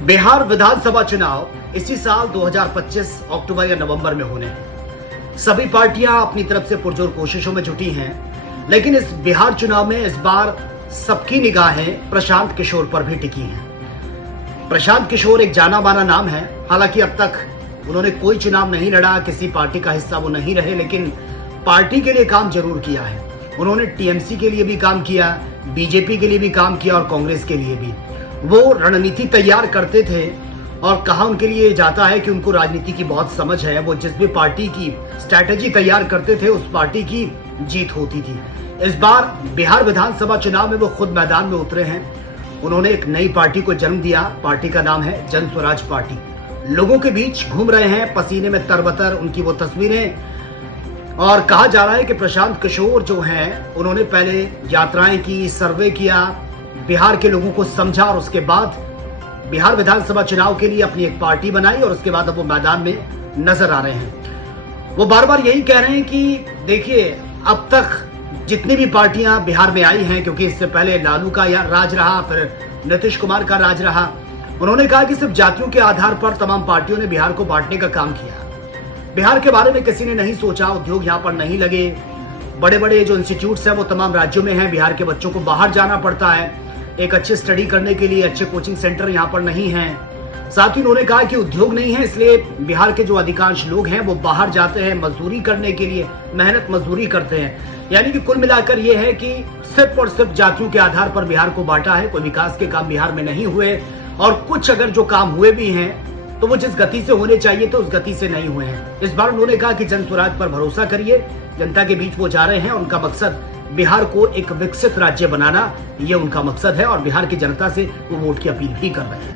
बिहार विधानसभा चुनाव इसी साल 2025 अक्टूबर या नवंबर में होने हैं। सभी पार्टियां अपनी तरफ से पुरजोर कोशिशों में जुटी हैं, लेकिन इस बिहार चुनाव में इस बार सबकी निगाहें प्रशांत किशोर पर भी टिकी हैं। प्रशांत किशोर एक जाना माना नाम है। हालांकि अब तक उन्होंने कोई चुनाव नहीं लड़ा, किसी पार्टी का हिस्सा वो नहीं रहे, लेकिन पार्टी के लिए काम जरूर किया है। उन्होंने टीएमसी के लिए भी काम किया, बीजेपी के लिए भी काम किया और कांग्रेस के लिए भी। वो रणनीति तैयार करते थे और कहा उनके लिए जाता है कि उनको राजनीति की बहुत समझ है। वो जिस भी पार्टी की स्ट्रैटेजी तैयार करते थे उस पार्टी की जीत होती थी। इस बार बिहार विधानसभा चुनाव में वो खुद मैदान में उतरे हैं। उन्होंने एक नई पार्टी को जन्म दिया। पार्टी का नाम है जन स्वराज पार्टी। लोगों के बीच घूम रहे हैं, पसीने में तरबतर उनकी वो तस्वीरें। और कहा जा रहा है कि प्रशांत किशोर जो हैं, उन्होंने पहले यात्राएं की, सर्वे किया, बिहार के लोगों को समझा और उसके बाद बिहार विधानसभा चुनाव के लिए अपनी एक पार्टी बनाई और उसके बाद अब वो मैदान में नजर आ रहे हैं। वो बार बार यही कह रहे हैं कि देखिए, अब तक जितनी भी पार्टियां बिहार में आई हैं, क्योंकि इससे पहले लालू का राज रहा, फिर नीतीश कुमार का राज रहा, उन्होंने कहा कि सिर्फ जातियों के आधार पर तमाम पार्टियों ने बिहार को बांटने का काम किया। बिहार के बारे में किसी ने नहीं सोचा, उद्योग यहाँ पर नहीं लगे, बड़े बड़े जो इंस्टीट्यूट्स हैं वो तमाम राज्यों में हैं। बिहार के बच्चों को बाहर जाना पड़ता है एक अच्छे स्टडी करने के लिए, अच्छे कोचिंग सेंटर यहाँ पर नहीं हैं। साथ ही उन्होंने कहा कि उद्योग नहीं है, इसलिए बिहार के जो अधिकांश लोग हैं वो बाहर जाते हैं मजदूरी करने के लिए, मेहनत मजदूरी करते हैं। यानी कि कुल मिलाकर ये है कि सिर्फ और सिर्फ जातियों के आधार पर बिहार को बांटा है। कोई विकास के काम बिहार में नहीं हुए और कुछ अगर जो काम हुए भी हैं तो वो जिस गति से होने चाहिए तो उस गति से नहीं हुए हैं। इस बार उन्होंने कहा कि जन स्वराज पर भरोसा करिए। जनता के बीच वो जा रहे हैं, उनका मकसद बिहार को एक विकसित राज्य बनाना, ये उनका मकसद है और बिहार की जनता से वो वोट की अपील भी कर रहे हैं।